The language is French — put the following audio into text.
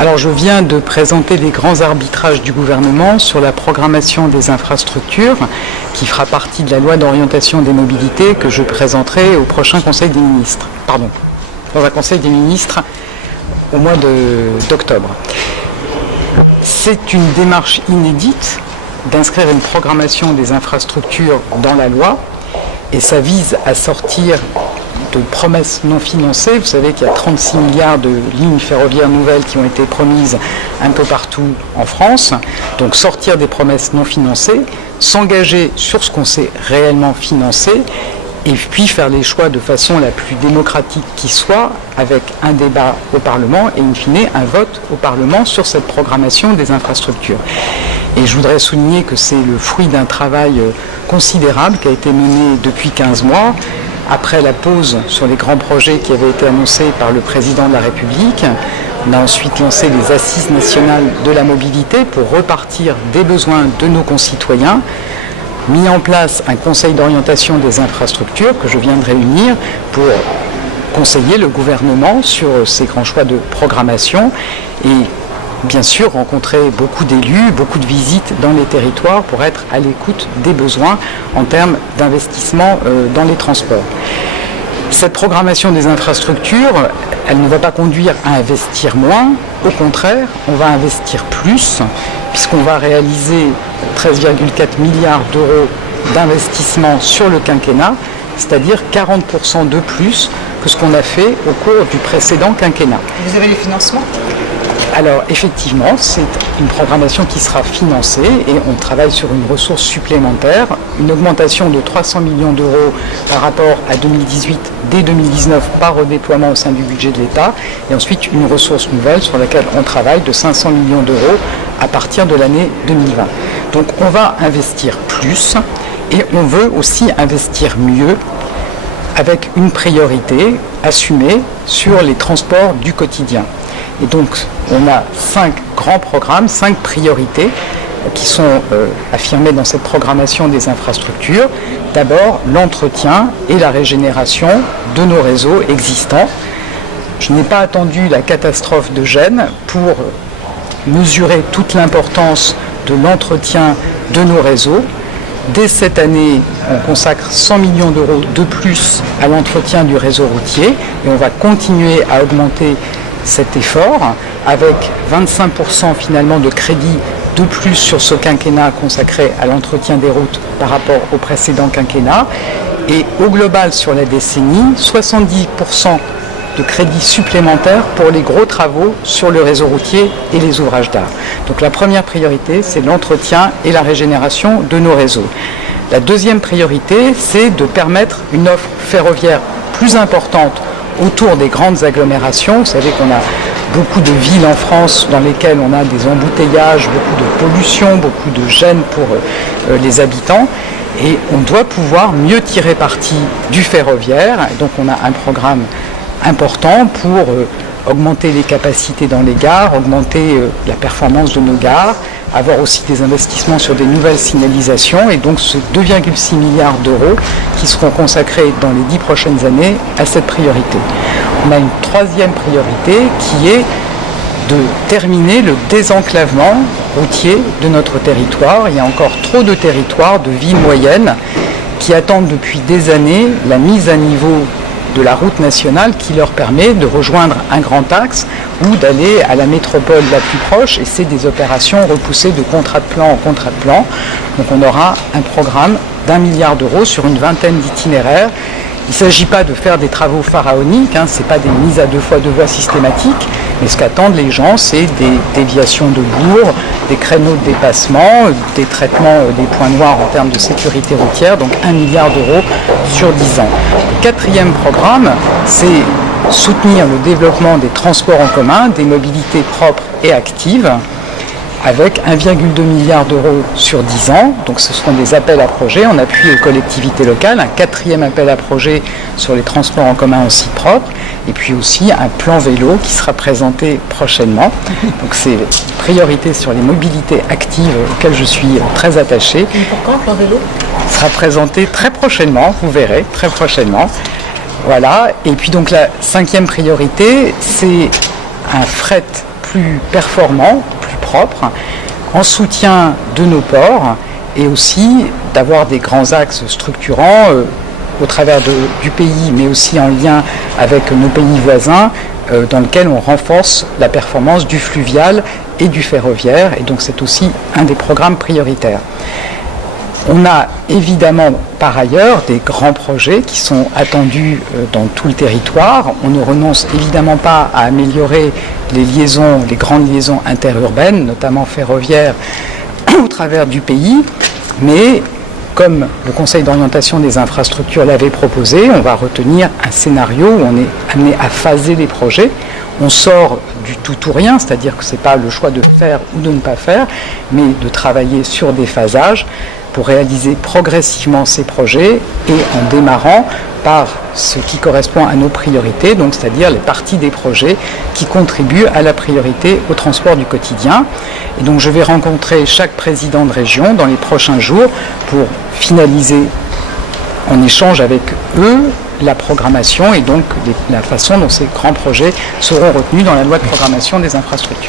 Alors je viens de présenter les grands arbitrages du gouvernement sur la programmation des infrastructures qui fera partie de la loi d'orientation des mobilités que je présenterai au prochain Conseil des ministres. Dans un Conseil des ministres au mois d'octobre. C'est une démarche inédite d'inscrire une programmation des infrastructures dans la loi et ça vise à sortir de promesses non financées. Vous savez qu'il y a 36 milliards de lignes ferroviaires nouvelles qui ont été promises un peu partout en France. Donc sortir des promesses non financées, s'engager sur ce qu'on sait réellement financer et puis faire les choix de façon la plus démocratique qui soit, avec un débat au Parlement et in fine un vote au Parlement sur cette programmation des infrastructures. Et je voudrais souligner que c'est le fruit d'un travail considérable qui a été mené depuis 15 mois, après la pause sur les grands projets qui avaient été annoncés par le président de la République. On a ensuite lancé les Assises nationales de la mobilité pour repartir des besoins de nos concitoyens, mis en place un conseil d'orientation des infrastructures que je viens de réunir pour conseiller le gouvernement sur ces grands choix de programmation et bien sûr rencontrer beaucoup d'élus, beaucoup de visites dans les territoires pour être à l'écoute des besoins en termes d'investissement dans les transports. Cette programmation des infrastructures, elle ne va pas conduire à investir moins, au contraire, on va investir plus, puisqu'on va réaliser 13,4 milliards d'euros d'investissement sur le quinquennat, c'est-à-dire 40% de plus que ce qu'on a fait au cours du précédent quinquennat. Vous avez les financements ? Alors effectivement, c'est une programmation qui sera financée et on travaille sur une ressource supplémentaire, une augmentation de 300 millions d'euros par rapport à 2018 dès 2019 par redéploiement au sein du budget de l'État et ensuite une ressource nouvelle sur laquelle on travaille de 500 millions d'euros à partir de l'année 2020. Donc on va investir plus et on veut aussi investir mieux avec une priorité assumée sur les transports du quotidien. Et donc, on a 5 grands programmes, 5 priorités qui sont affirmées dans cette programmation des infrastructures. D'abord, l'entretien et la régénération de nos réseaux existants. Je n'ai pas attendu la catastrophe de Gênes pour mesurer toute l'importance de l'entretien de nos réseaux. Dès cette année, on consacre 100 millions d'euros de plus à l'entretien du réseau routier et on va continuer à augmenter cet effort avec 25% finalement de crédits de plus sur ce quinquennat consacré à l'entretien des routes par rapport au précédent quinquennat et au global sur la décennie 70% de crédits supplémentaires pour les gros travaux sur le réseau routier et les ouvrages d'art. Donc la première priorité, c'est l'entretien et la régénération de nos réseaux. La deuxième priorité, c'est de permettre une offre ferroviaire plus importante autour des grandes agglomérations. Vous savez qu'on a beaucoup de villes en France dans lesquelles on a des embouteillages, beaucoup de pollution, beaucoup de gêne pour les habitants. Et on doit pouvoir mieux tirer parti du ferroviaire. Et donc on a un programme important pour augmenter les capacités dans les gares, augmenter la performance de nos gares, avoir aussi des investissements sur des nouvelles signalisations et donc ce 2,6 milliards d'euros qui seront consacrés dans les 10 prochaines années à cette priorité. On a une troisième priorité qui est de terminer le désenclavement routier de notre territoire. Il y a encore trop de territoires, de villes moyennes qui attendent depuis des années la mise à niveau de la route nationale qui leur permet de rejoindre un grand axe ou d'aller à la métropole la plus proche et c'est des opérations repoussées de contrat de plan en contrat de plan. Donc on aura un programme d'1 milliard d'euros sur une vingtaine d'itinéraires. Il ne s'agit pas de faire des travaux pharaoniques, ce n'est pas des mises à 2 fois 2 voies systématiques, mais ce qu'attendent les gens, c'est des déviations de bourgs, des créneaux de dépassement, des traitements des points noirs en termes de sécurité routière, donc 1 milliard d'euros sur 10 ans. Le quatrième programme, c'est soutenir le développement des transports en commun, des mobilités propres et actives, avec 1,2 milliard d'euros sur 10 ans. Donc ce seront des appels à projets en appui aux collectivités locales, un quatrième appel à projets sur les transports en commun aussi propres, et puis aussi un plan vélo qui sera présenté prochainement. Donc c'est une priorité sur les mobilités actives auxquelles je suis très attachée. Et pourquoi le plan vélo ? Sera présenté très prochainement, vous verrez, très prochainement. Voilà, et puis donc la cinquième priorité, c'est un fret plus performant, plus propre, en soutien de nos ports et aussi d'avoir des grands axes structurants au travers du pays, mais aussi en lien avec nos pays voisins, dans lequel on renforce la performance du fluvial et du ferroviaire, et donc c'est aussi un des programmes prioritaires. On a évidemment par ailleurs des grands projets qui sont attendus dans tout le territoire. On ne renonce évidemment pas à améliorer les liaisons, les grandes liaisons interurbaines, notamment ferroviaires, au travers du pays, mais comme le Conseil d'orientation des infrastructures l'avait proposé, on va retenir un scénario où on est amené à phaser les projets. On sort du tout ou rien, c'est-à-dire que ce n'est pas le choix de faire ou de ne pas faire, mais de travailler sur des phasages pour réaliser progressivement ces projets et en démarrant par ce qui correspond à nos priorités, donc c'est-à-dire les parties des projets qui contribuent à la priorité au transport du quotidien. Et donc je vais rencontrer chaque président de région dans les prochains jours pour finaliser en échange avec eux la programmation et donc la façon dont ces grands projets seront retenus dans la loi de programmation des infrastructures.